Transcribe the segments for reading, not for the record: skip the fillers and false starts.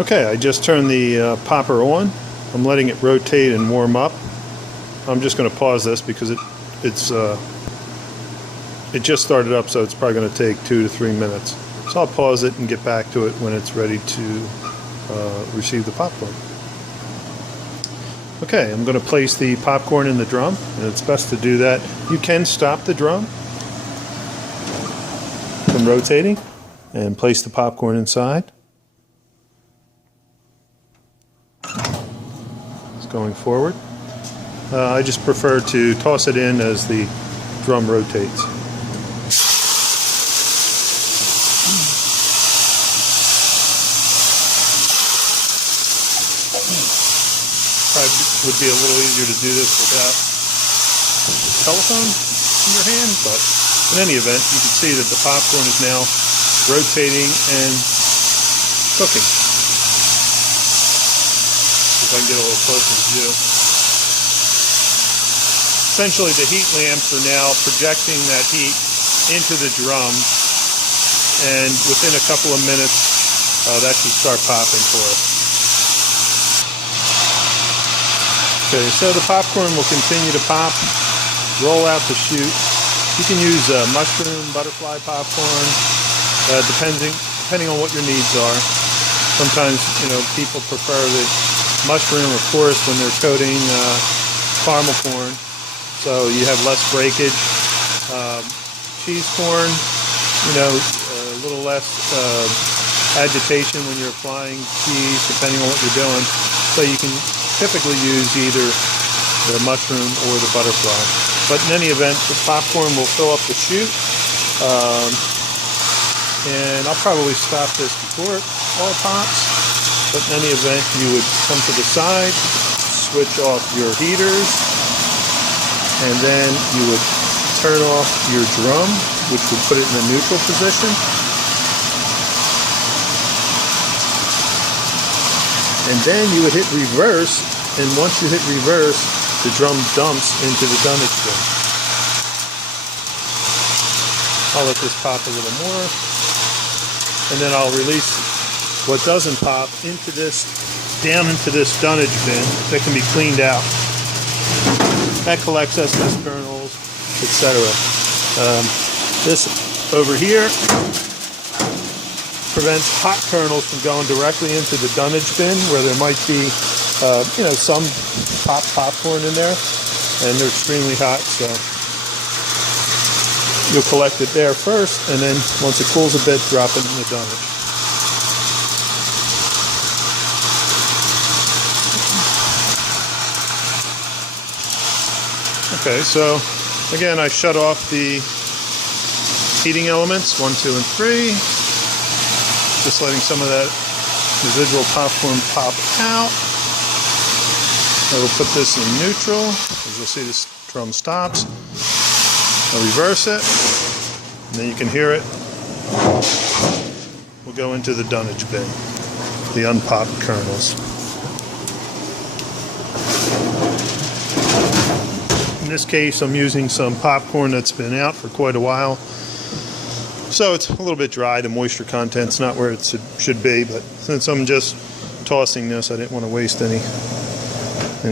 Okay, I just turned the popper on. I'm letting it rotate and warm up. I'm just going to pause this because it just started up, so it's probably going to take 2 to 3 minutes. So I'll pause it and get back to it when it's ready to receive the popcorn. Okay, I'm going to place the popcorn in the drum, and it's best to do that. You can stop the drum from rotating and place the popcorn inside. It's going forward. I just prefer to toss it in as the drum rotates. Probably would be a little easier to do this without a telephone in your hand, but in any event, you can see that the popcorn is now rotating and cooking. If I can get a little closer to you. Essentially, the heat lamps are now projecting that heat into the drum, and within a couple of minutes, that should start popping for us. Okay, so the popcorn will continue to pop, roll out the chute. You can use mushroom, butterfly popcorn, depending on what your needs are. Sometimes, people prefer the mushroom, of course, when they're coating caramel corn, so you have less breakage. Cheese corn, a little less agitation when you're applying cheese, depending on what you're doing. So you can typically use either the mushroom or the butterfly. But in any event, the popcorn will fill up the chute. And I'll probably stop this before it all pops. But in any event, you would come to the side, switch off your heaters, and then you would turn off your drum, which would put it in a neutral position. And then you would hit reverse, and once you hit reverse, the drum dumps into the dunnage bin. I'll let this pop a little more, and then I'll release what doesn't pop down into this dunnage bin that can be cleaned out. That collects excess kernels, etc. This over here prevents hot kernels from going directly into the dunnage bin, where there might be some popcorn in there, and they're extremely hot, so you'll collect it there first, and then once it cools a bit, drop it in the dunnage. Okay, so again, I shut off the heating elements 1, 2, and 3. Just letting some of that residual popcorn pop out. I will put this in neutral. As you'll see, this drum stops. I'll reverse it, and then you can hear it. We'll go into the dunnage bin, the unpopped kernels. In this case, I'm using some popcorn that's been out for quite a while. So it's a little bit dry, the moisture content's not where it should be, but since I'm just tossing this, I didn't want to waste any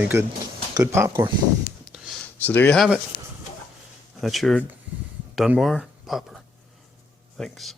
good popcorn. So there you have it. That's your Dunbar popper. Thanks.